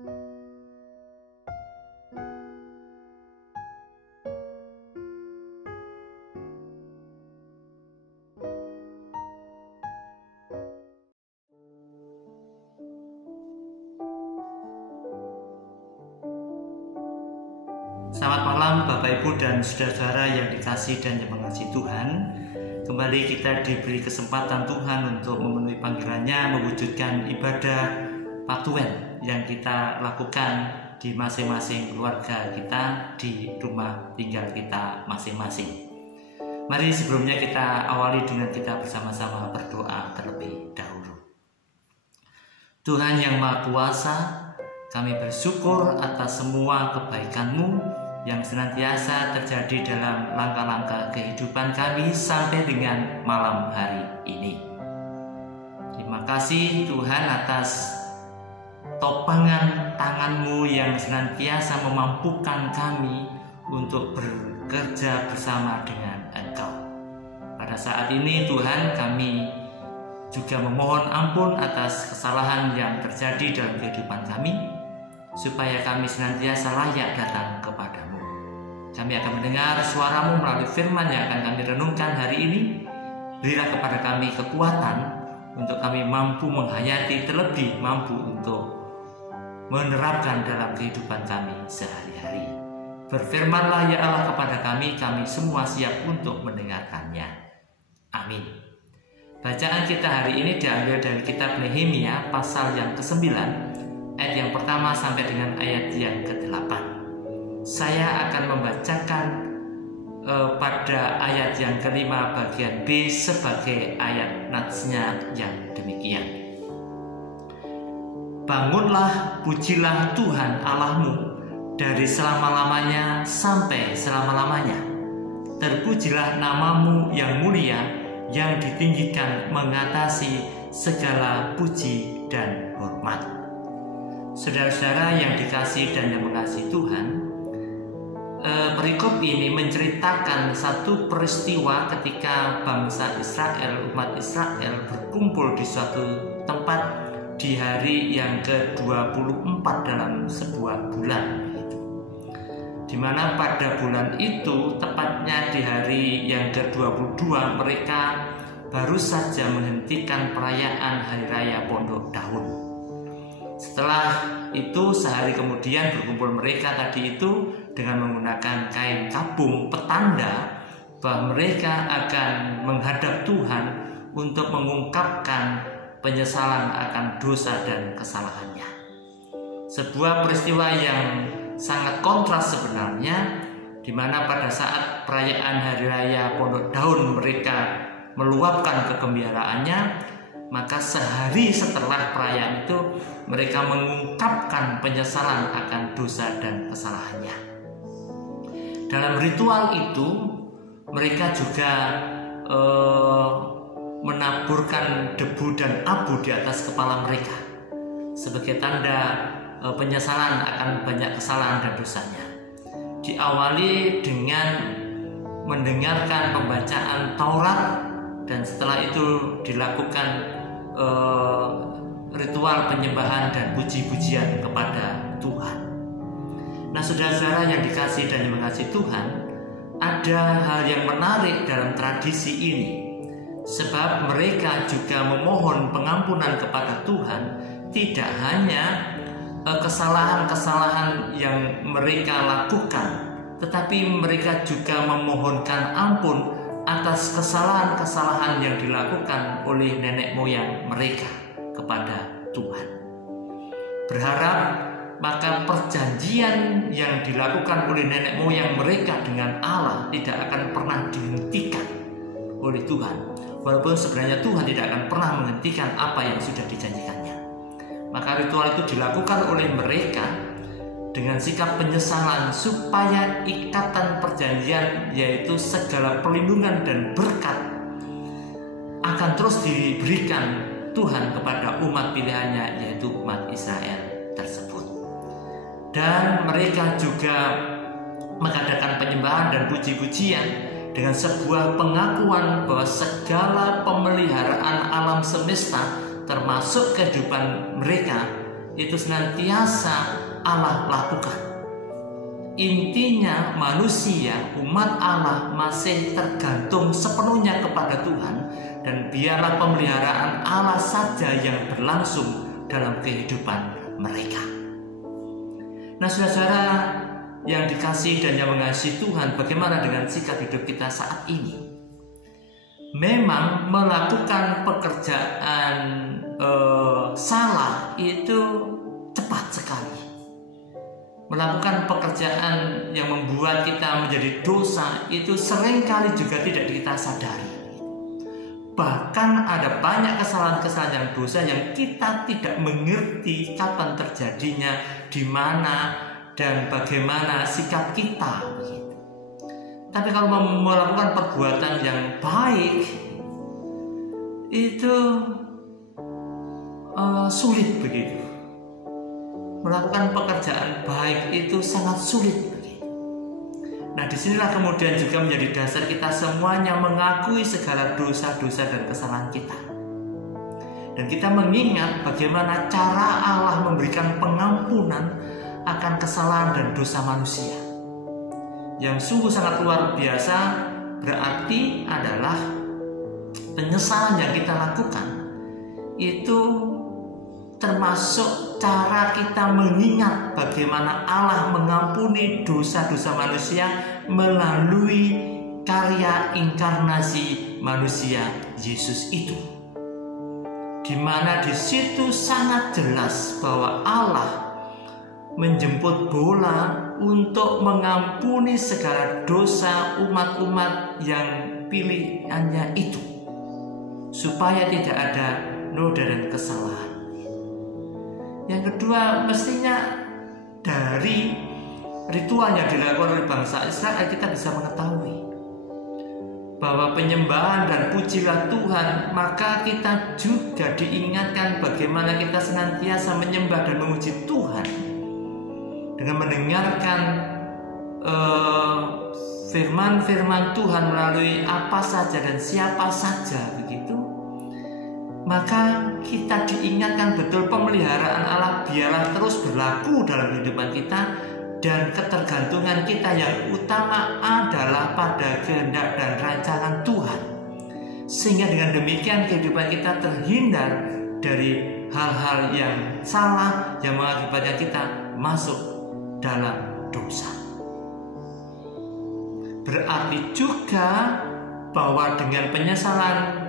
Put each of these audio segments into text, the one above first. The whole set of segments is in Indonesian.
Selamat malam Bapak Ibu dan saudara-saudara yang dikasihi dan yang mengasihi Tuhan. Kembali kita diberi kesempatan Tuhan untuk memenuhi panggilannya, mewujudkan ibadah Patuen yang kita lakukan di masing-masing keluarga kita, di rumah tinggal kita masing-masing. Mari sebelumnya kita awali dengan kita bersama-sama berdoa terlebih dahulu. Tuhan yang Maha Kuasa, kami bersyukur atas semua kebaikan-Mu yang senantiasa terjadi dalam langkah-langkah kehidupan kami sampai dengan malam hari ini. Terima kasih Tuhan atas topangan tangan-Mu yang senantiasa memampukan kami untuk bekerja bersama dengan Engkau. Pada saat ini Tuhan, kami juga memohon ampun atas kesalahan yang terjadi dalam kehidupan kami, supaya kami senantiasa layak datang kepadamu. Kami akan mendengar suara-Mu melalui firman yang akan kami renungkan hari ini. Berilah kepada kami kekuatan untuk kami mampu menghayati, terlebih mampu untuk menerapkan dalam kehidupan kami sehari-hari. Berfirmanlah ya Allah kepada kami semua siap untuk mendengarkannya. Amin. Bacaan kita hari ini diambil dari kitab Nehemia pasal yang ke-9, ayat yang pertama sampai dengan ayat yang ke-8. Saya akan membacakan pada ayat yang ke-5 bagian B sebagai ayat natsnya yang demikian. Bangunlah, pujilah Tuhan Allahmu dari selama-lamanya sampai selama-lamanya. Terpujilah nama-Mu yang mulia, yang ditinggikan mengatasi segala puji dan hormat. Saudara-saudara yang dikasihi dan yang mengasihi Tuhan, perikop ini menceritakan satu peristiwa ketika bangsa Israel, umat Israel berkumpul di suatu tempat di hari yang ke-24 dalam sebuah bulan, di mana pada bulan itu, tepatnya di hari yang ke-22, mereka baru saja menghentikan perayaan Hari Raya Pondok Daun. Setelah itu, sehari kemudian berkumpul mereka tadi itu dengan menggunakan kain kabung, petanda bahwa mereka akan menghadap Tuhan untuk mengungkapkan penyesalan akan dosa dan kesalahannya. Sebuah peristiwa yang sangat kontras sebenarnya, di mana pada saat perayaan Hari Raya Pondok Daun mereka meluapkan kegembiraannya, maka sehari setelah perayaan itu mereka mengungkapkan penyesalan akan dosa dan kesalahannya. Dalam ritual itu mereka juga menaburkan debu dan abu di atas kepala mereka sebagai tanda penyesalan akan banyak kesalahan dan dosanya. Diawali dengan mendengarkan pembacaan Taurat, dan setelah itu dilakukan ritual penyembahan dan puji-pujian kepada Tuhan. Nah, saudara-saudara yang dikasihi dan yang mengasihi Tuhan, ada hal yang menarik dalam tradisi ini, sebab mereka juga memohon pengampunan kepada Tuhan, tidak hanya kesalahan-kesalahan yang mereka lakukan, tetapi mereka juga memohonkan ampun atas kesalahan-kesalahan yang dilakukan oleh nenek moyang mereka kepada Tuhan. Berharap maka perjanjian yang dilakukan oleh nenek moyang mereka dengan Allah tidak akan pernah dihentikan oleh Tuhan, walaupun sebenarnya Tuhan tidak akan pernah menghentikan apa yang sudah dijanjikannya. Maka ritual itu dilakukan oleh mereka dengan sikap penyesalan, supaya ikatan perjanjian, yaitu segala perlindungan dan berkat, akan terus diberikan Tuhan kepada umat pilihannya, yaitu umat Israel tersebut. Dan mereka juga mengadakan penyembahan dan puji-pujian dengan sebuah pengakuan bahwa segala pemeliharaan alam semesta, termasuk kehidupan mereka, itu senantiasa Allah lakukan. Intinya manusia, umat Allah masih tergantung sepenuhnya kepada Tuhan, dan biarlah pemeliharaan Allah saja yang berlangsung dalam kehidupan mereka. Nah, saudara-saudara yang dikasihi dan yang mengasihi Tuhan, bagaimana dengan sikap hidup kita saat ini? Memang melakukan pekerjaan salah itu cepat sekali. Melakukan pekerjaan yang membuat kita menjadi dosa itu seringkali juga tidak kita sadari. Bahkan ada banyak kesalahan-kesalahan yang dosa yang kita tidak mengerti kapan terjadinya, di mana dan bagaimana sikap kita. Tapi kalau melakukan perbuatan yang baik itu sulit begitu. Melakukan pekerjaan baik itu sangat sulit. Nah, disinilah kemudian juga menjadi dasar kita semuanya mengakui segala dosa-dosa dan kesalahan kita. Dan kita mengingat bagaimana cara Allah memberikan pengampunan akan kesalahan dan dosa manusia. Yang sungguh sangat luar biasa berarti adalah penyesalan yang kita lakukan itu termasuk cara kita mengingat bagaimana Allah mengampuni dosa-dosa manusia melalui karya inkarnasi manusia Yesus itu, di mana di situ sangat jelas bahwa Allah menjemput bola untuk mengampuni segala dosa umat-umat yang pilihannya itu, supaya tidak ada noda dan kesalahan. Yang kedua, mestinya dari ritual yang dilakukan oleh bangsa Israel kita bisa mengetahui bahwa penyembahan dan pujilah Tuhan, maka kita juga diingatkan bagaimana kita senantiasa menyembah dan memuji Tuhan dengan mendengarkan firman-firman Tuhan melalui apa saja dan siapa saja begitu. Maka kita diingatkan betul pemeliharaan Allah biarlah terus berlaku dalam kehidupan kita, dan ketergantungan kita yang utama adalah pada kehendak dan rancangan Tuhan, sehingga dengan demikian kehidupan kita terhindar dari hal-hal yang salah yang mengakibatkan kita masuk dalam dosa. Berarti juga bahwa dengan penyesalan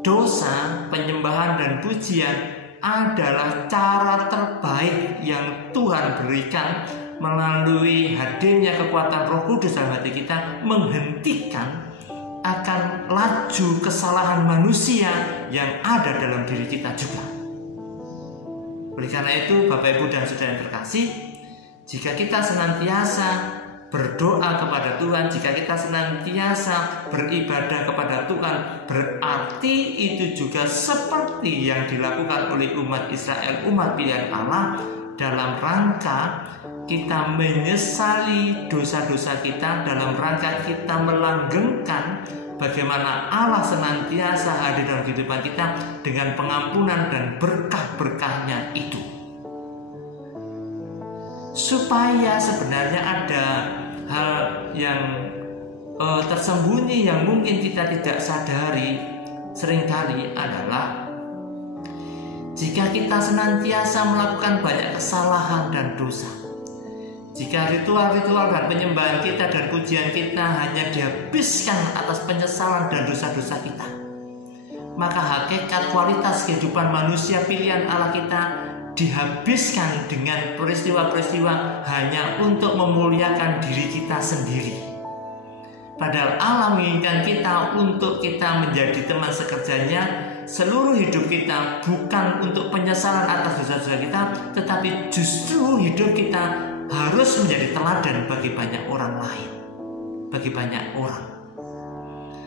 dosa, penyembahan dan pujian adalah cara terbaik yang Tuhan berikan melalui hadirnya kekuatan Roh Kudus dalam hati kita, menghentikan akan laju kesalahan manusia yang ada dalam diri kita juga. Oleh karena itu, Bapak Ibu dan Saudara yang terkasih, jika kita senantiasa berdoa kepada Tuhan, jika kita senantiasa beribadah kepada Tuhan, berarti itu juga seperti yang dilakukan oleh umat Israel, umat pilihan Allah, dalam rangka kita menyesali dosa-dosa kita, dalam rangka kita melanggengkan bagaimana Allah senantiasa hadir dalam kehidupan kita dengan pengampunan dan berkah-berkahnya itu. Supaya sebenarnya ada hal yang tersembunyi yang mungkin kita tidak sadari seringkali adalah jika kita senantiasa melakukan banyak kesalahan dan dosa, jika ritual-ritual dan penyembahan kita dan pujian kita hanya dihabiskan atas penyesalan dan dosa-dosa kita, maka hakikat kualitas kehidupan manusia pilihan Allah kita dihabiskan dengan peristiwa-peristiwa hanya untuk memuliakan diri kita sendiri. Padahal Allah menginginkan kita untuk kita menjadi teman sekerjanya seluruh hidup kita, bukan untuk penyesalan atas dosa-dosa kita, tetapi justru hidup kita harus menjadi teladan bagi banyak orang lain, bagi banyak orang.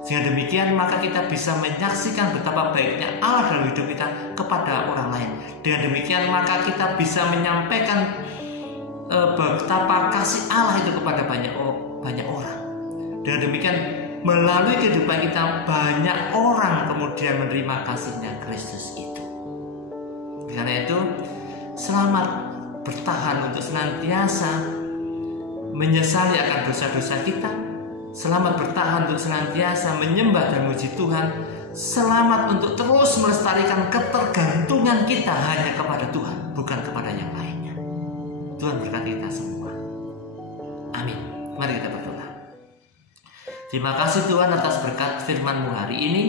Sehingga demikian maka kita bisa menyaksikan betapa baiknya Allah dalam hidup kita kepada orang lain. Dengan demikian maka kita bisa menyampaikan betapa kasih Allah itu kepada banyak orang. Dengan demikian melalui kehidupan kita banyak orang kemudian menerima kasihnya Kristus itu. Karena itu Selamat bertahan untuk senantiasa menyesali akan dosa-dosa kita. Selamat bertahan untuk senantiasa menyembah dan memuji Tuhan. Selamat untuk terus melestarikan ketergantungan kita hanya kepada Tuhan, bukan kepada yang lainnya. Tuhan berkati kita semua. Amin. Mari kita berdoa. Terima kasih Tuhan atas berkat firman-Mu hari ini.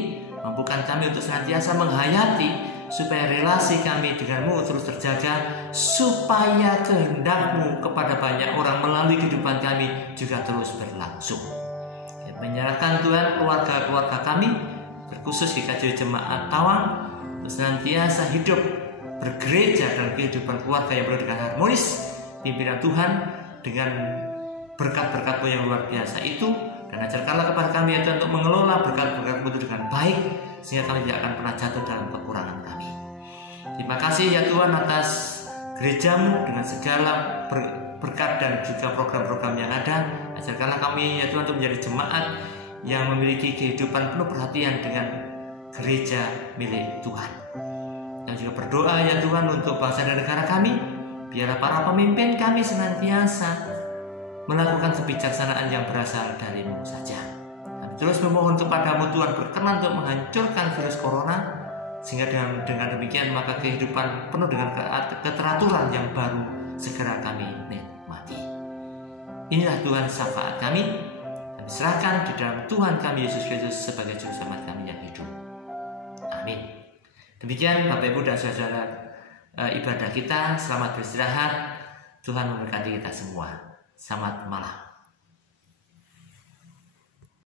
Mampukan kami untuk senantiasa menghayati supaya relasi kami dengan-Mu terus terjaga, supaya kehendak-Mu kepada banyak orang melalui kehidupan kami juga terus berlangsung. Menyerahkan Tuhan keluarga-keluarga kami, terkhusus GKJ Jemaat Tawang, senantiasa hidup bergereja dalam kehidupan keluarga yang penuh dengan harmonis. Pimpinan Tuhan dengan berkat-berkat-Mu yang luar biasa itu, dan ajarkanlah kepada kami ya Tuhan untuk mengelola berkat-berkat-Mu itu dengan baik, sehingga kami tidak akan pernah jatuh dalam kekurangan kami. Terima kasih ya Tuhan atas gereja-Mu dengan segala berkat dan juga program-program yang ada. Ajarkanlah kami ya Tuhan untuk menjadi jemaat yang memiliki kehidupan penuh perhatian dengan gereja milik Tuhan. Dan juga berdoa ya Tuhan untuk bangsa dan negara kami. Biarlah para pemimpin kami senantiasa melakukan kebijaksanaan yang berasal dari-Mu saja. Kami terus memohon kepada-Mu Tuhan, berkenan untuk menghancurkan virus corona, sehingga dengan demikian maka kehidupan penuh dengan keteraturan yang baru segera kami nikmati. Inilah Tuhan syafaat kami. Kami serahkan di dalam Tuhan kami Yesus Kristus sebagai juru selamat kami yang hidup. Amin. Demikian Bapak Ibu dan saudara ibadah kita. Selamat beristirahat. Tuhan memberkati kita semua. Selamat malam.